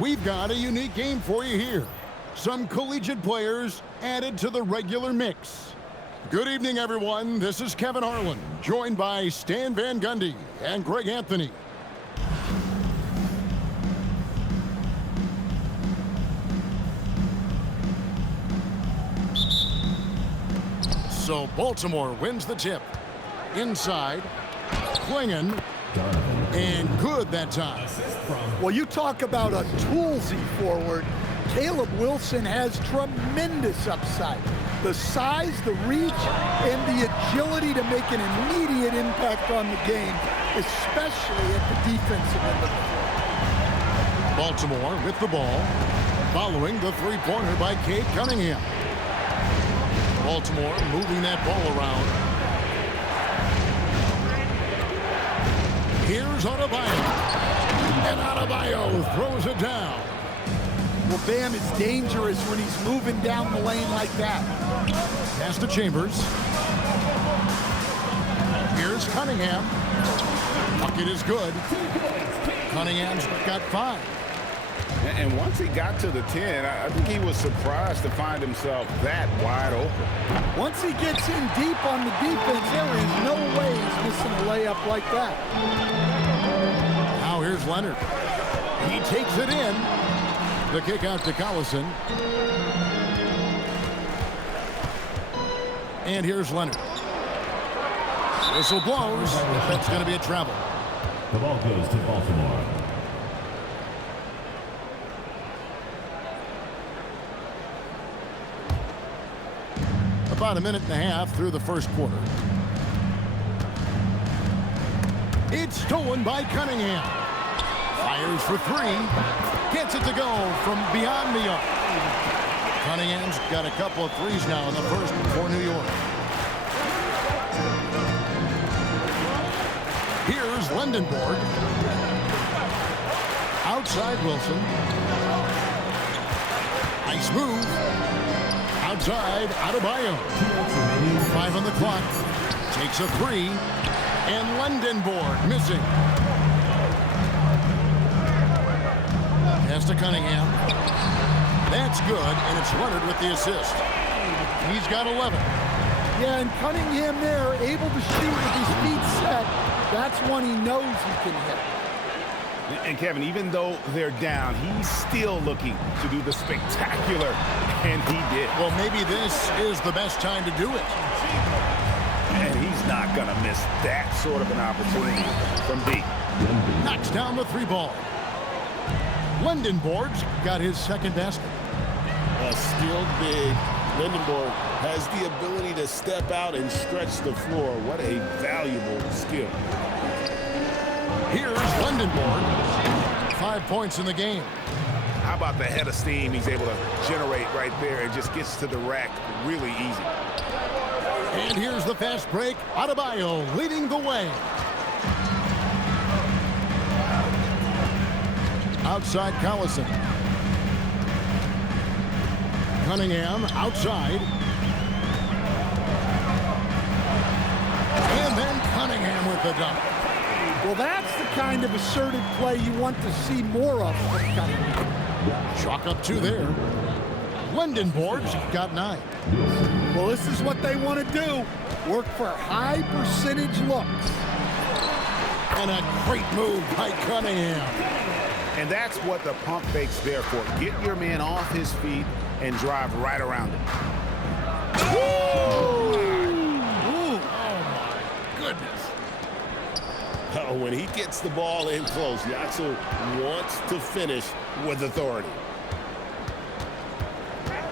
We've got a unique game for you here. Some collegiate players added to the regular mix. Good evening, everyone. This is Kevin Harlan, joined by Stan Van Gundy and Greg Anthony. So Baltimore wins the tip. Inside, Clingan, and good that time. Well, you talk about a toolsy forward. Caleb Wilson has tremendous upside. The size, the reach, and the agility to make an immediate impact on the game, especially at the defensive end of the floor. Baltimore with the ball, following the three-pointer by Cade Cunningham. Baltimore moving that ball around. Here's Adebayo. And Adebayo throws it down. Well, Bam is dangerous when he's moving down the lane like that. Pass to Chambers. Here's Cunningham. Bucket is good. Cunningham's got 5. And once he got to the 10, I think he was surprised to find himself that wide open. Once he gets in deep on the defense, there is no way he's missing a layup like that. Now here's Leonard. He takes it in. The kick out to Collison. And here's Leonard. Whistle blows. That's going to be a travel. The ball goes to Baltimore. About a minute and a half through the first quarter. It's stolen by Cunningham. Fires for 3. Gets it to go from beyond the arc. Cunningham's got a couple of threes now in the first for New York. Here's Lindenborg. Outside Wilson. Nice move. Outside Adebayo. 5 on the clock. Takes a 3. And Lindenborg missing. Pass to Cunningham. That's good, and it's Leonard with the assist. He's got 11. Yeah, and Cunningham there, able to shoot with his feet set. That's one he knows he can hit. And Kevin, even though they're down, he's still looking to do the spectacular, and he did. Well, maybe this is the best time to do it. And he's not going to miss that sort of an opportunity from deep. Knocks down the 3 ball. Lindenborg's got his second basket. A skilled big. Lindenborg has the ability to step out and stretch the floor. What a valuable skill. Here's Lindenborg. 5 points in the game. How about the head of steam he's able to generate right there and just gets to the rack really easy. And here's the fast break. Adebayo leading the way. Outside Collison. Cunningham outside. And then Cunningham with the dunk. Well, that's the kind of assertive play you want to see more of from Cunningham. Chalk up 2 there. Lindenborg's got 9. Well, this is what they want to do. Work for high percentage looks. And a great move by Cunningham. And that's what the pump fake's there for. Get your man off his feet and drive right around him. Oh, my goodness. When he gets the ball in close, Yaxel wants to finish with authority.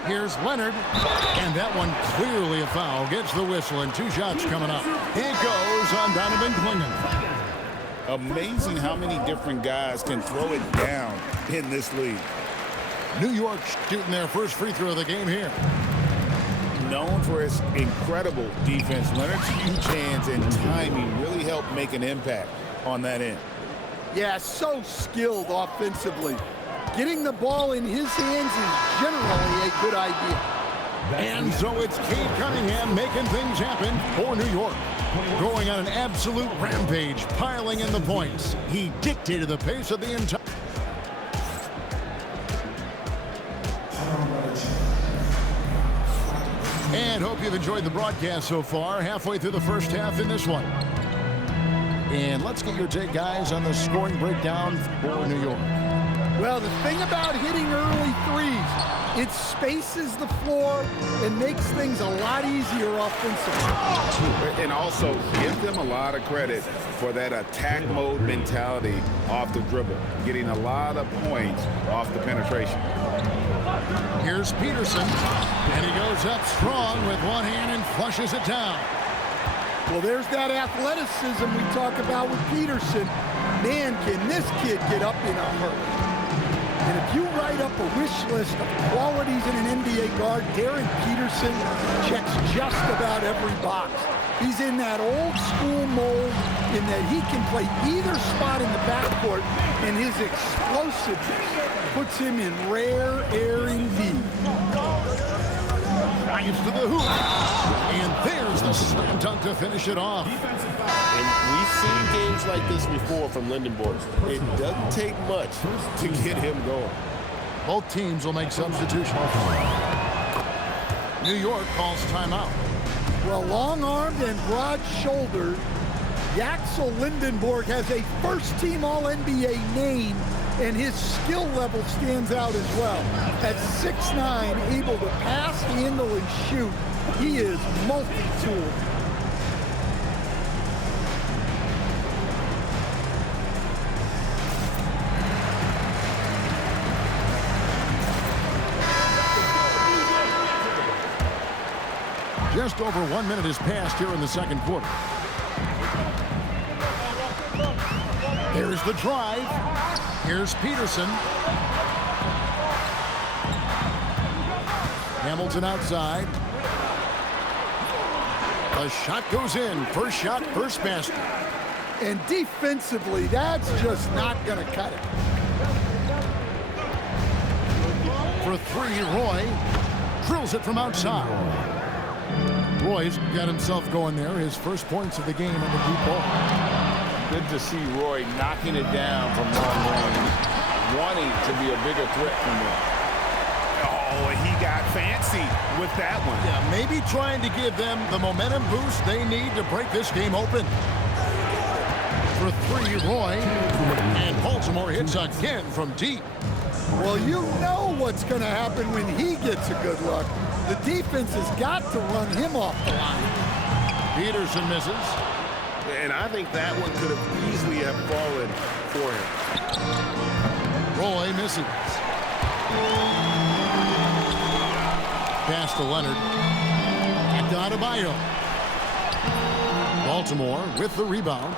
Here's Leonard. And that one clearly a foul. Gets the whistle and 2 shots coming up. It goes on Donovan Clingan. Amazing how many different guys can throw it down in this league. New York shooting their first free throw of the game here. Known for his incredible defense, Leonard's huge hands and timing really help make an impact on that end. Yeah, so skilled offensively. Getting the ball in his hands is generally a good idea. And so it's Cade Cunningham making things happen for New York. Going on an absolute rampage, piling in the points. He dictated the pace of the entire. And hope you've enjoyed the broadcast so far. Halfway through the first half in this one. And let's get your take, guys, on the scoring breakdown for New York. Well, the thing about hitting early threes, it spaces the floor and makes things a lot easier offensively. And also give them a lot of credit for that attack mode mentality off the dribble, getting a lot of points off the penetration. Here's Peterson, and he goes up strong with one hand and flushes it down. Well, there's that athleticism we talk about with Peterson. Man, can this kid get up in a hurry. And if you write up a wish list of qualities in an NBA guard, Darren Peterson checks just about every box. He's in that old school mold in that he can play either spot in the backcourt, and his explosiveness puts him in rare air indeed. Drives to the hoop. And there's the slam dunk to finish it off. And we've seen games like this before from Lindenborg. It doesn't take much to get him going. Both teams will make substitutions. New York calls timeout. Well, long-armed and broad-shouldered, Yaxel Lindenborg has a first-team All-NBA name, and his skill level stands out as well. At 6'9", able to pass, handle, and shoot, he is multi-tool. Just over 1 minute has passed here in the second quarter. Here's the drive. Here's Peterson. Hamilton outside. The shot goes in. First shot, first basket. And defensively, that's just not going to cut it. For three, Roy drills it from outside. Roy's got himself going there. His first points of the game on the deep ball. Good to see Roy knocking it down from long range, wanting to be a bigger threat from there. Oh, and he got fancy with that one. Yeah, maybe trying to give them the momentum boost they need to break this game open. For three, Roy. And Baltimore hits again from deep. Well, you know what's going to happen when he gets a good look. The defense has got to run him off the line. Peterson misses. And I think that one could have easily have fallen for him. Roy misses. Pass to Leonard. And Adebayo. Baltimore with the rebound.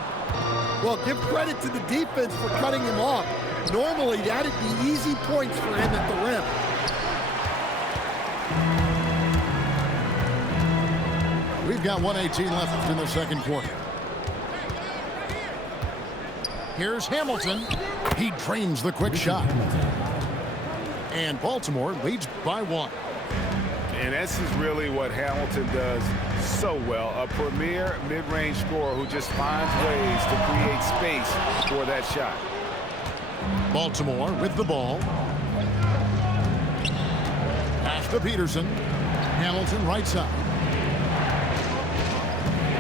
Well, give credit to the defense for cutting him off. Normally, that'd be easy points for him at the rim. We've got 1:18 left in the second quarter. Here's Hamilton. He drains the quick shot. And Baltimore leads by one. And this is really what Hamilton does so well. A premier mid-range scorer who just finds ways to create space for that shot. Baltimore with the ball. Pass to Peterson. Hamilton right side.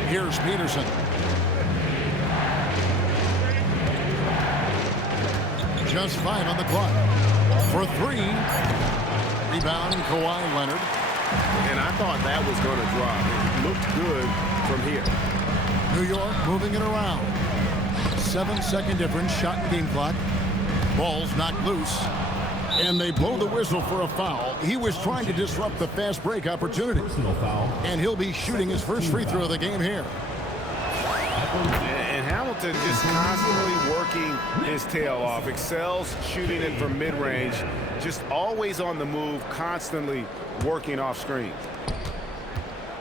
Here's Peterson. Just 5 on the clock. For three. Rebound, Kawhi Leonard. And I thought that was going to drop. It looked good from here. New York moving it around. 7-second difference, shot and game clock. Ball's knocked loose. And they blow the whistle for a foul. He was trying to disrupt the fast break opportunity. And he'll be shooting his first free throw of the game here. And Hamilton just constantly working his tail off. Excels shooting it from mid-range. Just always on the move, constantly working off screen.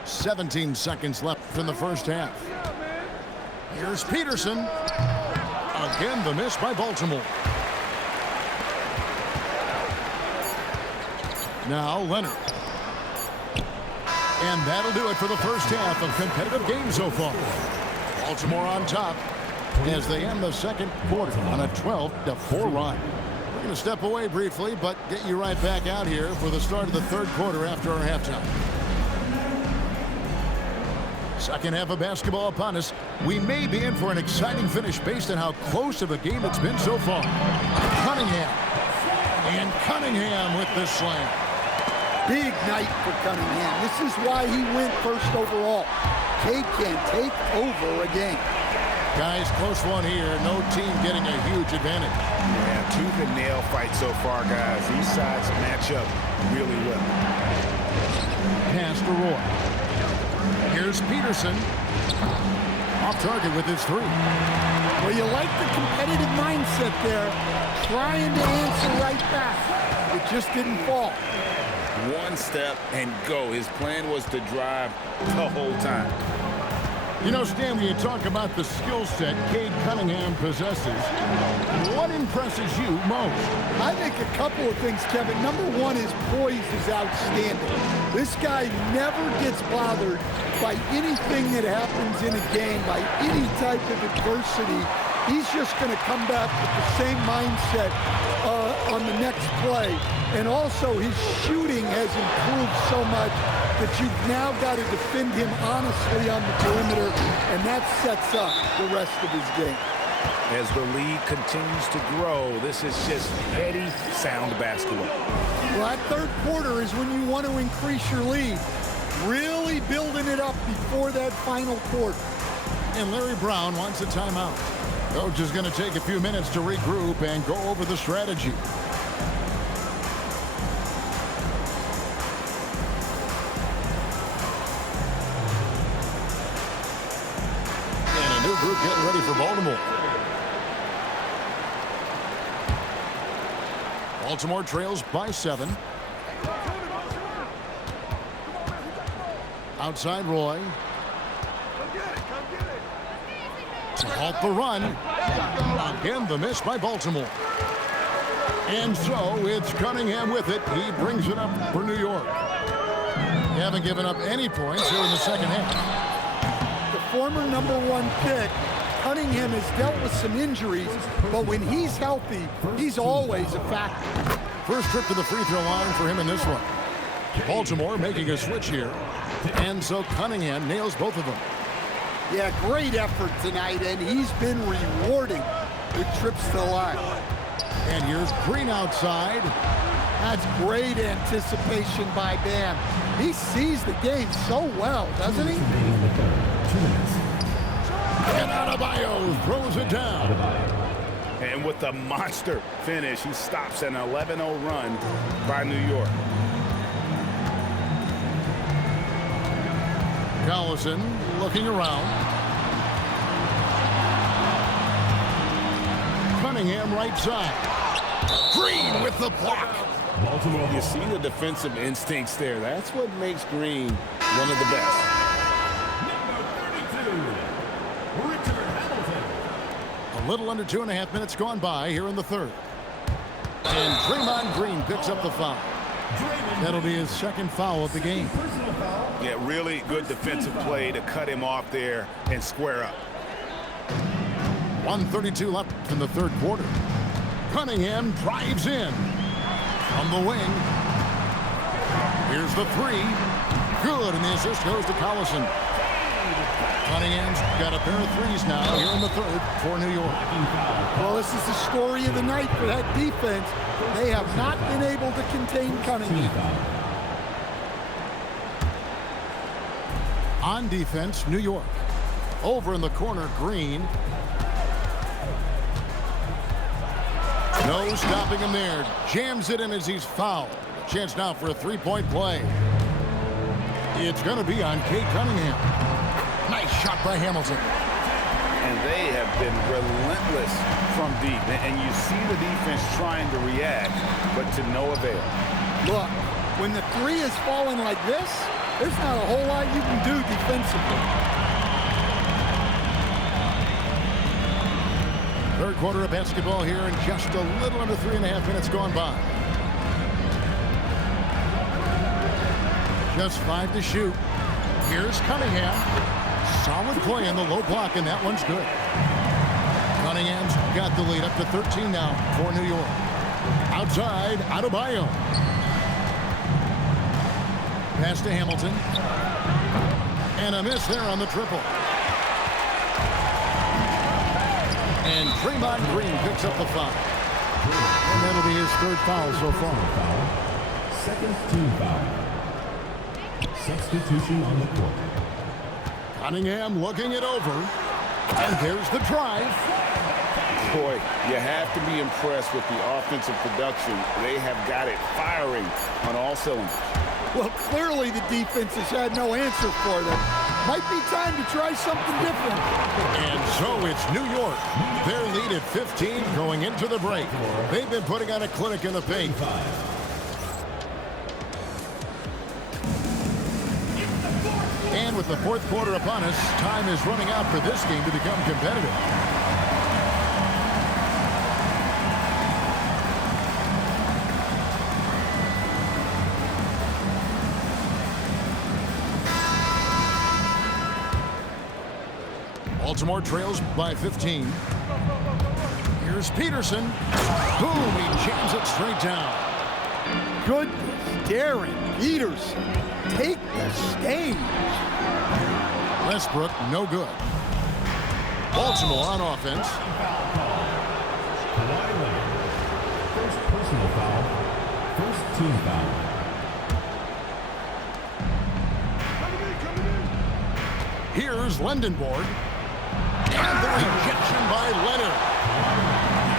17 seconds left in the first half. Here's Peterson. Again, the miss by Baltimore. Now Leonard. And that'll do it for the first half of competitive game so far. Baltimore on top as they end the second quarter on a 12-4 run. We're going to step away briefly, but get you right back out here for the start of the third quarter after our halftime. Second half of basketball upon us. We may be in for an exciting finish based on how close of a game it's been so far. Cunningham. And Cunningham with the slam. Big night for Cunningham. This is why he went first overall. Cade can take over a game. Guys, close one here. No team getting a huge advantage. Yeah, tooth and nail fight so far, guys. These sides match up really well. Pass to Roy. Here's Peterson. Off target with his three. Well, you like the competitive mindset there. Trying to answer right back. It just didn't fall. One step and go. His plan was to drive the whole time. You know, Stan, when you talk about the skill set Cade Cunningham possesses, what impresses you most? I think a couple of things, Kevin. Number one, his poise is outstanding. This guy never gets bothered by anything that happens in a game, by any type of adversity. He's just going to come back with the same mindset on the next play. And also, his shooting has improved so much that you've now got to defend him honestly on the perimeter, and that sets up the rest of his game. As the lead continues to grow, this is just heady, sound basketball. Well, that third quarter is when you want to increase your lead. Really building it up before that final quarter. And Larry Brown wants a timeout. Coach is going to take a few minutes to regroup and go over the strategy. And a new group getting ready for Baltimore. Baltimore trails by 7. Outside Roy. To halt the run. Again, the miss by Baltimore. And so it's Cunningham with it. He brings it up for New York. They haven't given up any points here in the second half. The former #1 pick, Cunningham has dealt with some injuries, but when he's healthy, he's always a factor. First trip to the free throw line for him in this one. Baltimore making a switch here. And so Cunningham nails both of them. Yeah, great effort tonight, and he's been rewarding with trips to the line. And here's Green outside. That's great anticipation by Bam. He sees the game so well, doesn't he? And Adebayo throws it down. And with a monster finish, he stops an 11-0 run by New York. Collison looking around. Cunningham right side. Green with the block. Baltimore. You see the defensive instincts there. That's what makes Green one of the best. A little under 2.5 minutes gone by here in the third. And Draymond Green picks up the foul. That'll be his second foul of the game. Yeah, really good defensive play to cut him off there and square up. 1:32 left in the third quarter. Cunningham drives in. From the wing. Here's the three. Good, and the assist goes to Collison. Cunningham's got a pair of threes now here in the third for New York. Well, this is the story of the night for that defense. They have not been able to contain Cunningham. On defense, New York. Over in the corner, Green. No stopping him there. Jams it in as he's fouled. Chance now for a three-point play. It's going to be on Cade Cunningham. Nice shot by Hamilton. And they have been relentless from deep. And you see the defense trying to react, but to no avail. Look, when the three is falling like this, there's not a whole lot you can do defensively. Third quarter of basketball here and just a little under 3.5 minutes gone by. Just 5 to shoot. Here's Cunningham. Solid play in the low block, and that one's good. Cunningham's got the lead up to 13 now for New York. Outside, Adebayo. Pass to Hamilton. And a miss there on the triple. And Draymond Green picks up the foul. And that'll be his third foul so far. Second team foul. Substitution on the court. Cunningham looking it over. And there's the drive. Boy, you have to be impressed with the offensive production. They have got it firing on all cylinders. Well, clearly the defense has had no answer for them. Might be time to try something different. And so it's New York. Their lead at 15 going into the break. They've been putting on a clinic in the paint. And with the fourth quarter upon us, time is running out for this game to become competitive. Baltimore trails by 15. Here's Peterson. Boom, he jams it straight down. Goodness, Darren Peterson, take the stage. Westbrook, no good. Baltimore on offense. Kawhi Leonard. First personal foul. First team foul. Here's Lendenborg. And the rejection by Leonard.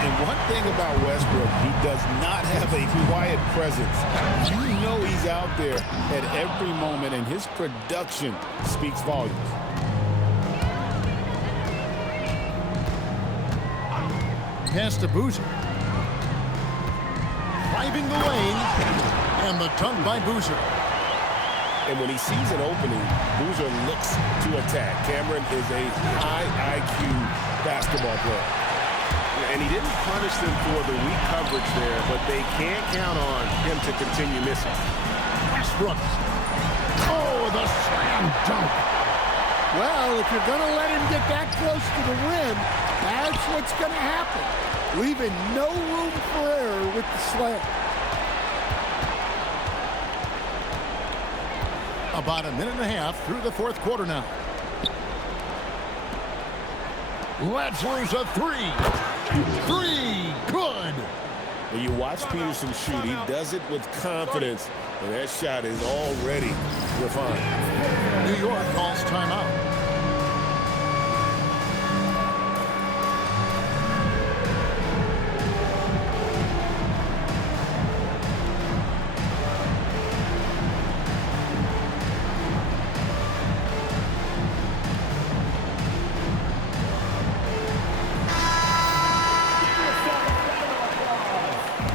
And one thing about Westbrook, he does not have a quiet presence. You know he's out there at every moment, and his production speaks volumes. Pass to Boozer. Driving the lane. And the dunk by Boozer. And when he sees an opening, Boozer looks to attack. Cameron is a high IQ basketball player. And he didn't punish them for the weak coverage there, but they can't count on him to continue missing. Westbrook. Oh, the slam dunk. Well, if you're going to let him get that close to the rim, that's what's going to happen. Leaving no room for error with the slam. About a minute and a half through the fourth quarter now. Let's lose a three. Three, good. When you watch Peterson shoot, he does it with confidence, and that shot is already refined. New York calls timeout.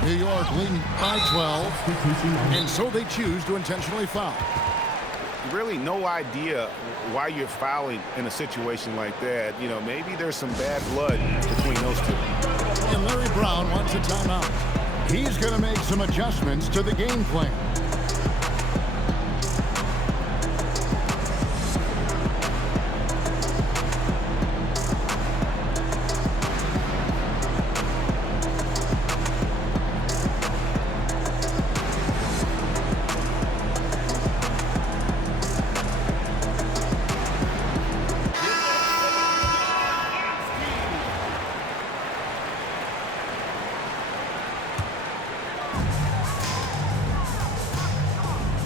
New York leading by 12, and so they choose to intentionally foul. Really no idea why you're fouling in a situation like that. You know, maybe there's some bad blood between those two. And Larry Brown wants a timeout. He's going to make some adjustments to the game plan.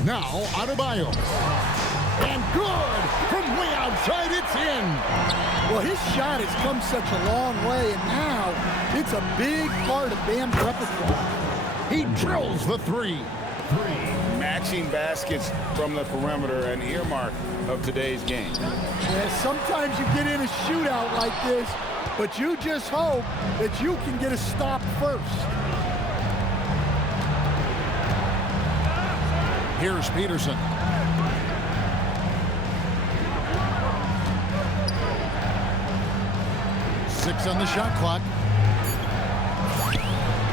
Now, Adebayo. And good! From way outside, it's in! Well, his shot has come such a long way, and now it's a big part of Bam's repertoire. He drills the three. Matching baskets from the perimeter, an earmark of today's game. Yeah, sometimes you get in a shootout like this, but you just hope that you can get a stop first. Here's Peterson. Six on the shot clock.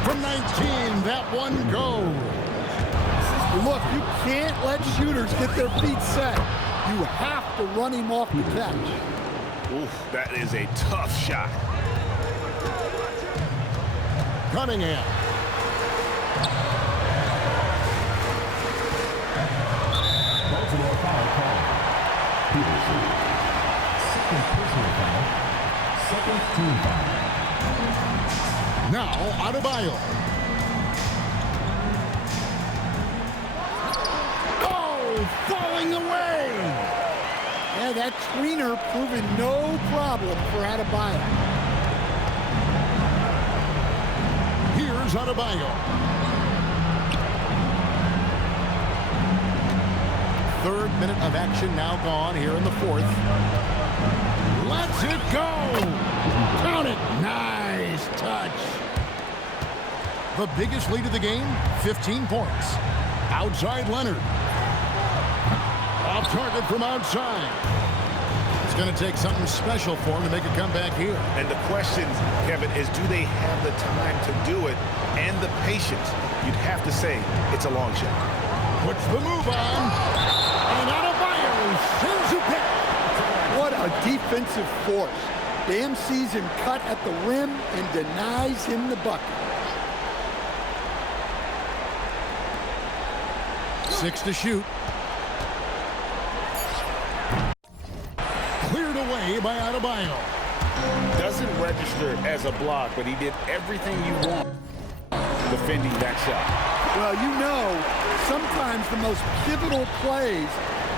From 19, that one goes. Look, you can't let shooters get their feet set. You have to run him off the catch. Oof, that is a tough shot. Cunningham. Baltimore foul call. Peterson. Second personal foul. Second team foul. Now, Adebayo. Oh, falling away. Yeah, that tweener proving no problem for Adebayo. Here's Adebayo. Third minute of action now gone here in the fourth. Let's it go. Count it. Nice touch. The biggest lead of the game, 15 points. Outside Leonard. Off target from outside. It's going to take something special for him to make a comeback here. And the question, Kevin, is do they have the time to do it and the patience? You'd have to say it's a long shot. Puts the move on. And Adebayo sends it back. What a defensive force. Bam sees him cut at the rim and denies him the bucket. 6 to shoot. Cleared away by Adebayo. Doesn't register as a block, but he did everything you want defending that shot. Well, you know, sometimes the most pivotal plays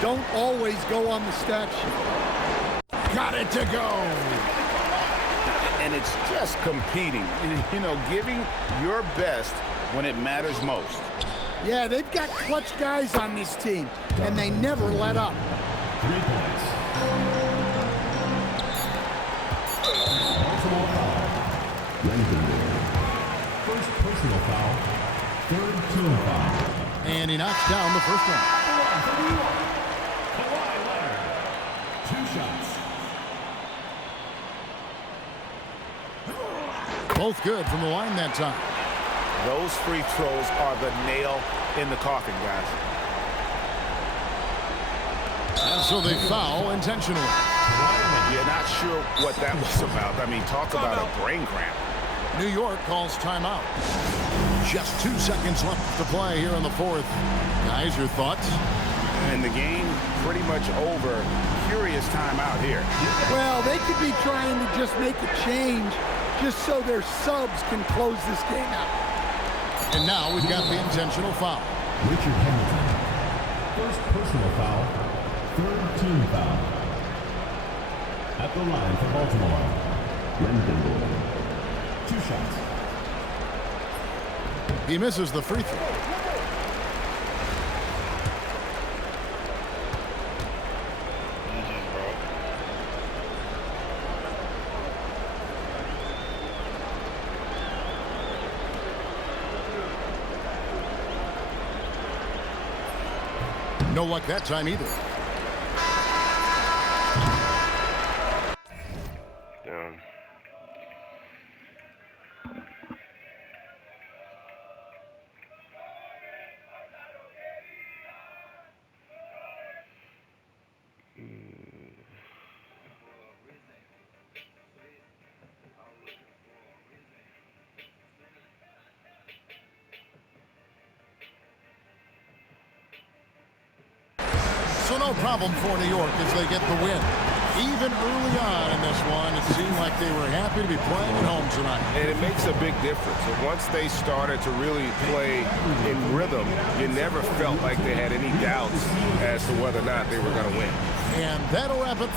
don't always go on the stat sheet. Got it to go. And it's just competing, you know, giving your best when it matters most. Yeah, they've got clutch guys on this team, and they never let up. 3 points. Baltimore foul. First personal foul. Third team foul. And he knocks down the first one. Kawhi Leonard. 2 shots. Both good from the line that time. Those free throws are the nail in the coffin, guys. And so they foul intentionally. You're not sure what that was about. I mean, talk about a brain cramp. New York calls timeout. Just 2 seconds left to play here in the fourth. Guys, your thoughts? And the game pretty much over. Curious timeout here. Well, they could be trying to just make a change just so their subs can close this game out. And now we've got the intentional foul. Richard Hamilton. First personal foul. Third team foul. At the line for Baltimore. 2 shots. He misses the free throw. No luck that time either. Down. So no problem for New York as they get the win. Even early on in this one, it seemed like they were happy to be playing at home tonight. And it makes a big difference. And once they started to really play in rhythm, you never felt like they had any doubts as to whether or not they were going to win. And that'll wrap it